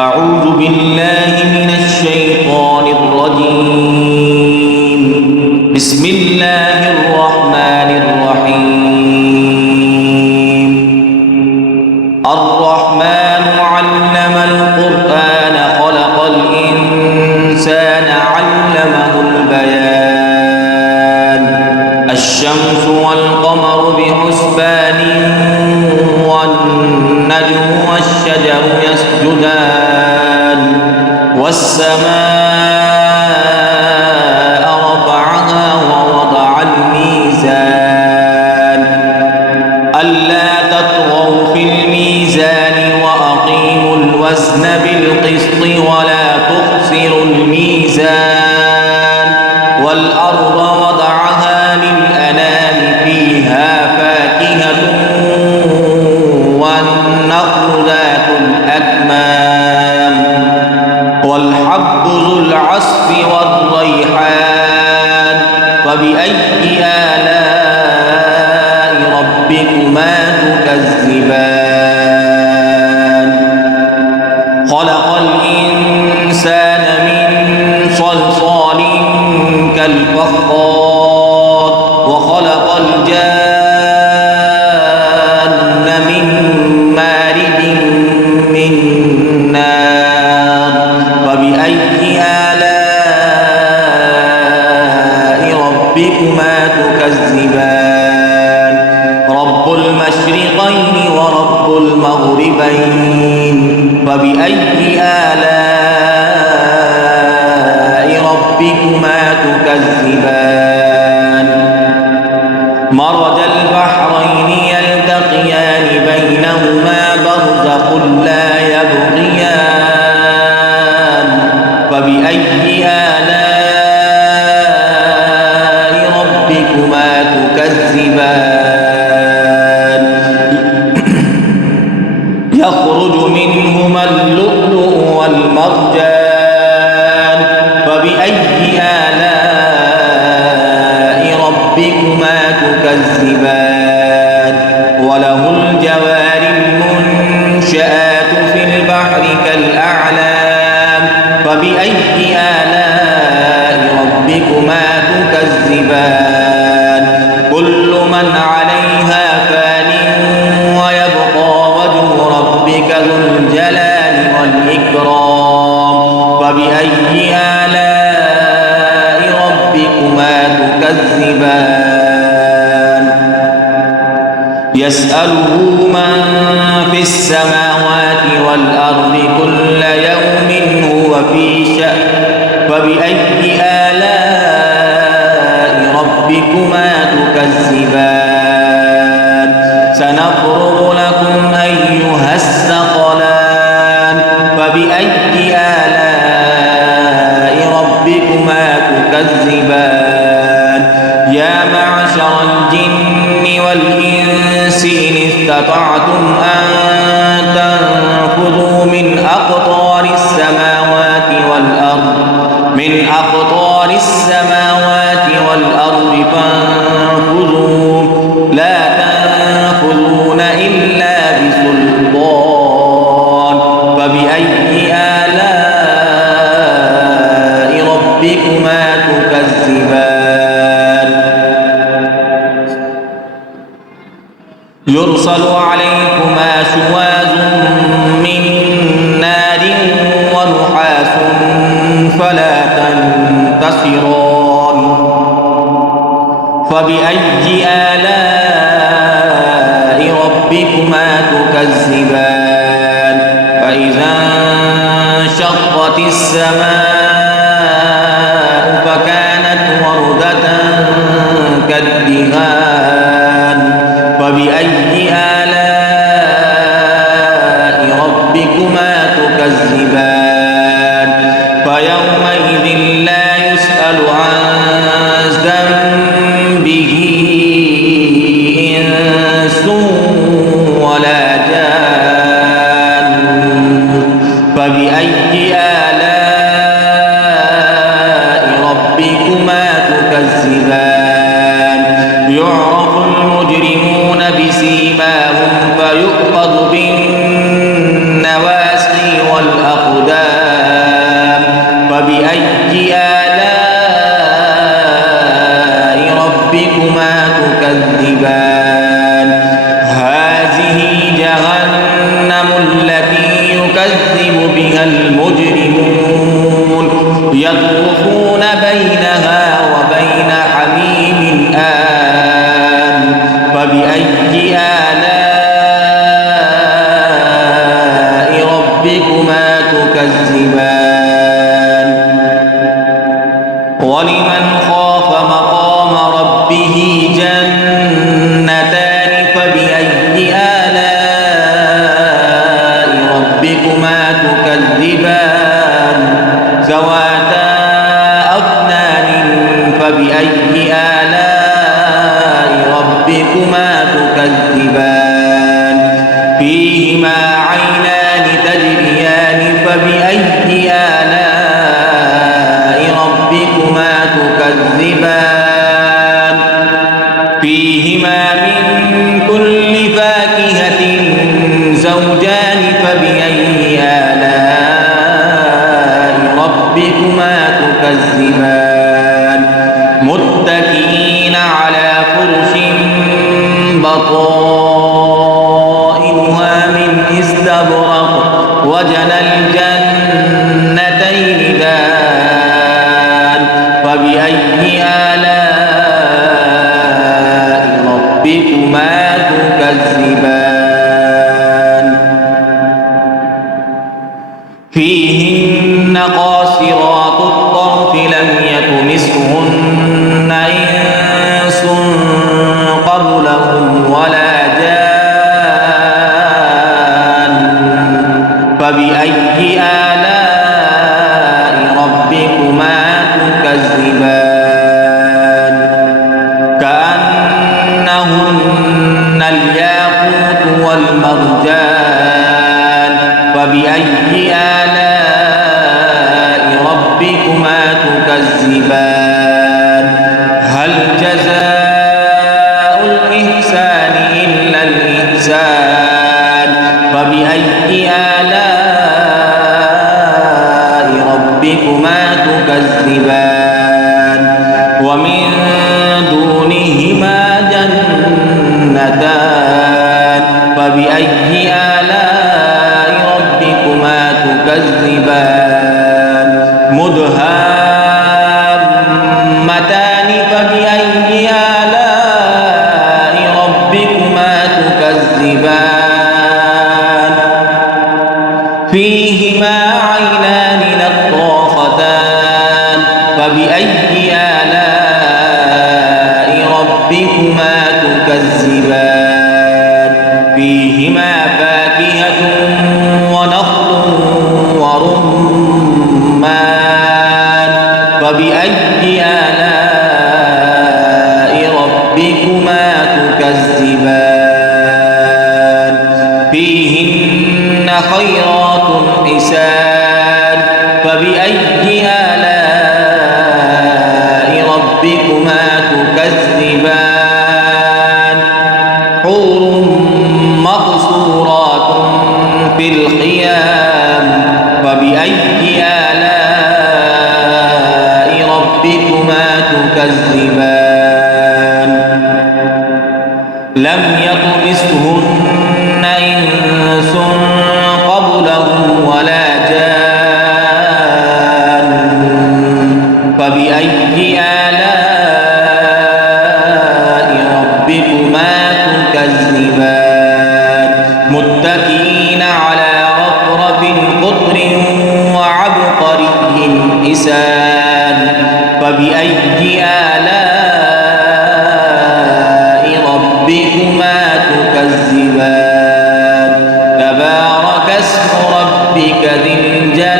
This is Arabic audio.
أعوذ بالله من الشيطان الرجيم. بسم الله الرحمن الرحيم. الرحمن علم القرآن خلق الإنسان علمه البيان. الشمس والقمر بحسبان والنجم والشجر يسجدان والسماء رفعها ووضع الميزان ألا تطغوا في الميزان وأقيموا الوزن بالقسط ولا تخسروا الميزان والأرض وضعها للأنام فيها فاكهة والنخل ذات الأكمام والحب ذو العصف والريحان فبأي آلاء ربكما تكذبان. خلق الإنسان من صلصال كالفخار وخلق الجان من مارد من نار فبأي آلاء ربكما تكذبان. رب المشرقين ورب المغربين فبأي آلاء ربكما تكذبان. مرج البحرين يلتقيان بينهما برزخ لا يبغيان فبأي آلاء ربكما تكذبان. يخرج منهما اللؤلؤ والمرجان فبأي آلاء ربكما تكذبان. وله الجوار المنشآت في البحر كالأعلام فبأي آلاء ربكما تكذبان. كل من عليها فان ويبقى وجه ربك ذو الجلال والإكرام فبأي آلاء ربكما تكذبان. يسأله من في السماوات والأرض كل يوم هو في شأن فبأي آلاء ربكما تكذبان. سنفرغ لكم أيها الثقلان فبأي آلاء ربكما تكذبان. يا معشر الجن والإنس إن استطعتم أن تنفذوا من أقطار السماوات والأرض فانفذوا لا تنفذون إلا بسلطان فبأي آلاء ربكما تكذبان. يرسل عليكما شواظ من نار ونحاس فلا تنتصران فبأي آلاء ربكما تكذبان. فإذا انشقت السماء فكانت وردة كالدهان فبأي آلاء ربكما تكذبان. فيومئذ لا يسأل عن ذنبه إنس ولا جان فبأي آلاء ربكما تكذبان. يعرف المجرمون بسيماهم فيؤخذ بالنواصي والأخذ ربكما تكذبان ولمن خاف مقام ربه جنتان فبأي آلاء ربكما تكذبان ذواتا أفنان فبأي آلاء ربكما تكذبان فيهما عينان تجريان فبأي آلاء ربكما تكذبان فيهما من كل فاكهة زوجان فبأي آلاء ربكما تكذبان متكئين على فرش بطائنها من استبرق وجنى الجنتين دان فبأي آلاء ربكما تكذبان فيهن قاصرات الطرف لم يطمثهن إنس قبلهم ولا جان فبأي آلاء ربكما تكذبان كأنهن الياقوت والمرجان فبأي آلاء ربكما تكذبان هل جزاء الإحسان إلا الإحسان فبأي آلاء ربكما تكذبان ومن دونهما جنتان فبأي آلاء ربكما تكذبان مدهامتان فبأي آلاء ربكما تكذبان فيهما عينان نضاختان فبأي آلاء ربكما تكذبان فيهما فاكهة ونخل ورمان فبأي آلاء ربكما تكذبان فيهن خيرات حسان فبأي آلاء ربكما تكذبان حور مقصورات في الخيام فبأي آلاء ربكما تكذبان لم يطمثهن إنس قبلهم ولا جان فبأي آلاء ربكما تكذبان متكئين على رفرف خضر وعبقري حسان فبأي آلاء ربكما تكذبان تبارك اسم ربك ذي الجلال